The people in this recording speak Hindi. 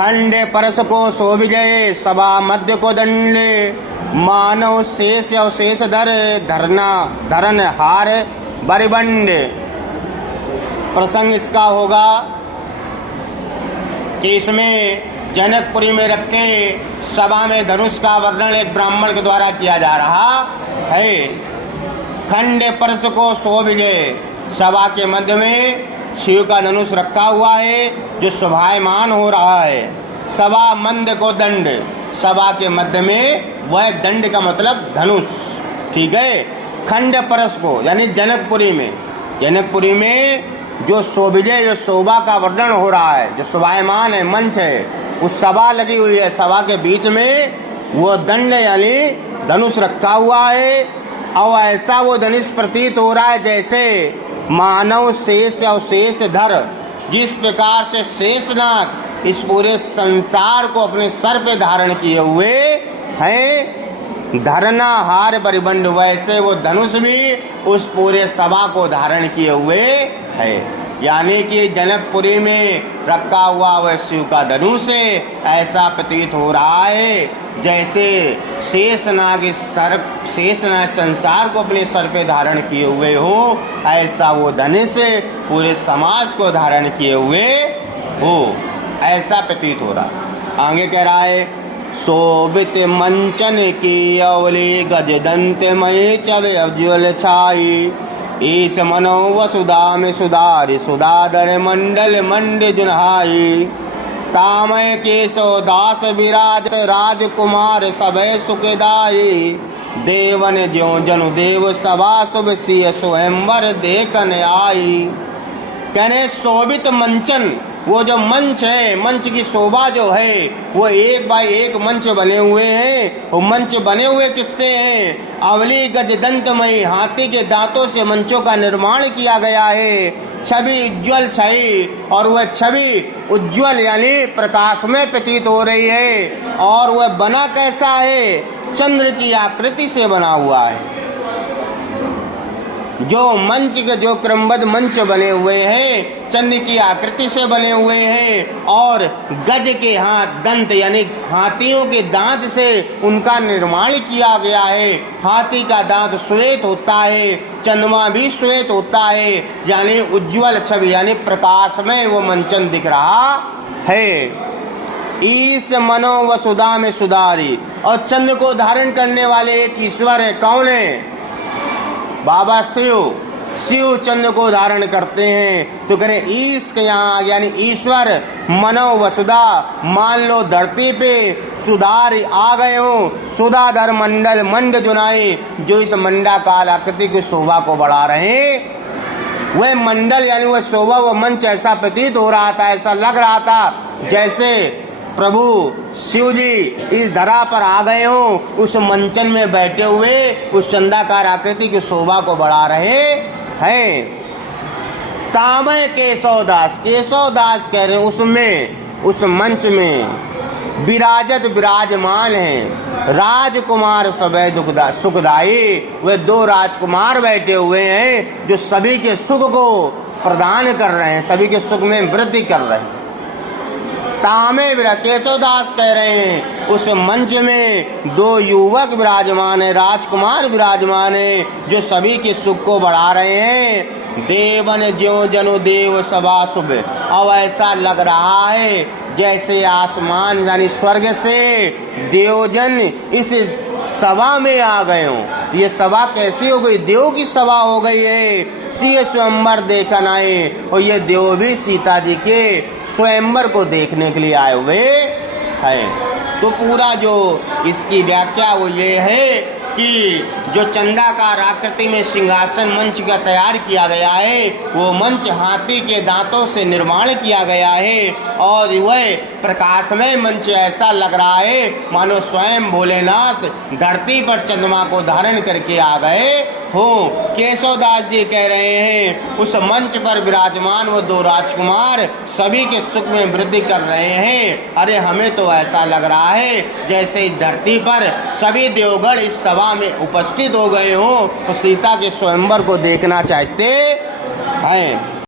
खंडे परस को शोभिजय सभा मध्य को दंडे मानव शेष अवशेष धरन हार बरिबंड। प्रसंग इसका होगा कि इसमें जनकपुरी में रखे सभा में धनुष का वर्णन एक ब्राह्मण के द्वारा किया जा रहा है। खंडे परस को शोभिजय, सभा के मध्य में शिव का धनुष रखा हुआ है जो शोभायमान हो रहा है। सभा मंद को दंड, सभा के मध्य में वह दंड का मतलब धनुष, ठीक है। खंड परस को यानी जनकपुरी में जो शोभिजय, जो शोभा का वर्णन हो रहा है, जो शोभायमान है, मंच है, उस सभा लगी हुई है, सभा के बीच में वो दंड यानी धनुष रखा हुआ है। और ऐसा वो धनुष प्रतीत हो रहा है जैसे मानव शेष अवशेष धर, जिस प्रकार से शेषनाग इस पूरे संसार को अपने सर पे धारण किए हुए हैं, धरना हार परिबंड, वैसे वो धनुष भी उस पूरे सभा को धारण किए हुए है। यानी कि जनकपुरी में रखा हुआ वह शिव का धनुष है, ऐसा प्रतीत हो रहा है जैसे शेषनाग संसार को अपने सर पे धारण किए हुए हो, ऐसा वो धनुष पूरे समाज को धारण किए हुए हो, ऐसा प्रतीत हो रहा। आगे कह रहा है शोभित मंचन की अवली गज दंत मई चवे अज्वल छाई, ईश मनो वसुधा में सुधारि सुधाधर मंडल मंड जुनहाई, तामय केशव दास विराज राजकुमार सभय सुखदाई, देवन ज्यों जनु देव सभा शुभ सिय स्वयंवर देखन आई। कहने शोभित मंचन, वो जो मंच है, मंच की शोभा जो है वो एक बाय एक मंच बने हुए हैं। वो मंच बने हुए किससे हैं? अवली गज दंतमयी, हाथी के दांतों से मंचों का निर्माण किया गया है। छवि उज्ज्वल छवि, और वह छवि उज्ज्वल यानी प्रकाशमय प्रतीत हो रही है। और वह बना कैसा है? चंद्र की आकृति से बना हुआ है। जो मंच के जो क्रमबद्ध मंच बने हुए हैं चंद्र की आकृति से बने हुए हैं, और गज के हाथ दंत यानी हाथियों के दांत से उनका निर्माण किया गया है। हाथी का दांत श्वेत होता है, चंद्रमा भी श्वेत होता है, यानी उज्ज्वल छवि यानी प्रकाशमय वो मंचन दिख रहा है। ईश मनो वसुधा में सुधारी, और चंद्र को धारण करने वाले एक ईश्वर है। कौन है? बाबा शिव चंद्र को धारण करते हैं। तो करें ईश के यहाँ यानी ईश्वर मनो वसुधा, मान लो धरती पे सुधार आ गए हो, सुधाधर मंडल मंड जुनाई, जो इस मंडाकार आकृति की शोभा को बढ़ा रहे हैं। वह मंडल यानी वह शोभा, वह मंच ऐसा प्रतीत हो रहा था, ऐसा लग रहा था जैसे प्रभु शिव जी इस धरा पर आ गए हो, उस मंचन में बैठे हुए उस चंदाकार आकृति की शोभा को बढ़ा रहे हैं। तामय केशवदास कह रहे हैं उसमें, उस मंच में विराजमान हैं राजकुमार सभय सुखदाई। वे दो राजकुमार बैठे हुए हैं जो सभी के सुख को प्रदान कर रहे हैं, सभी के सुख में वृद्धि कर रहे हैं। तामे केशवदास कह रहे हैं उस मंच में दो युवक विराजमान है, राजकुमार विराजमान है, जो सभी के सुख को बढ़ा रहे हैं। देवन ज्यों जनु देव सभा शुभ, अब ऐसा लग रहा है जैसे आसमान यानी स्वर्ग से देवजन इस सभा में आ गए हो। ये सभा कैसी हो गई? देव की सभा हो गई है। सिय स्वयंवर देखन आए, और ये देव भी सीता जी के स्वयंवर को देखने के लिए आए हुए हैं। तो पूरा जो इसकी व्याख्या वो ये है कि जो चंदाकार आकृति में सिंहासन मंच का तैयार किया गया है, वो मंच हाथी के दांतों से निर्माण किया गया है, और वह प्रकाशमय मंच ऐसा लग रहा है मानो स्वयं भोलेनाथ धरती पर चंद्रमा को धारण करके आ गए हो। केशवदास जी कह रहे हैं उस मंच पर विराजमान वो दो राजकुमार सभी के सुख में वृद्धि कर रहे हैं। अरे हमें तो ऐसा लग रहा है जैसे इस धरती पर सभी देवगण इस सभा में उपस्थित हो गए हो, तो सीता के स्वयंवर को देखना चाहते हैं।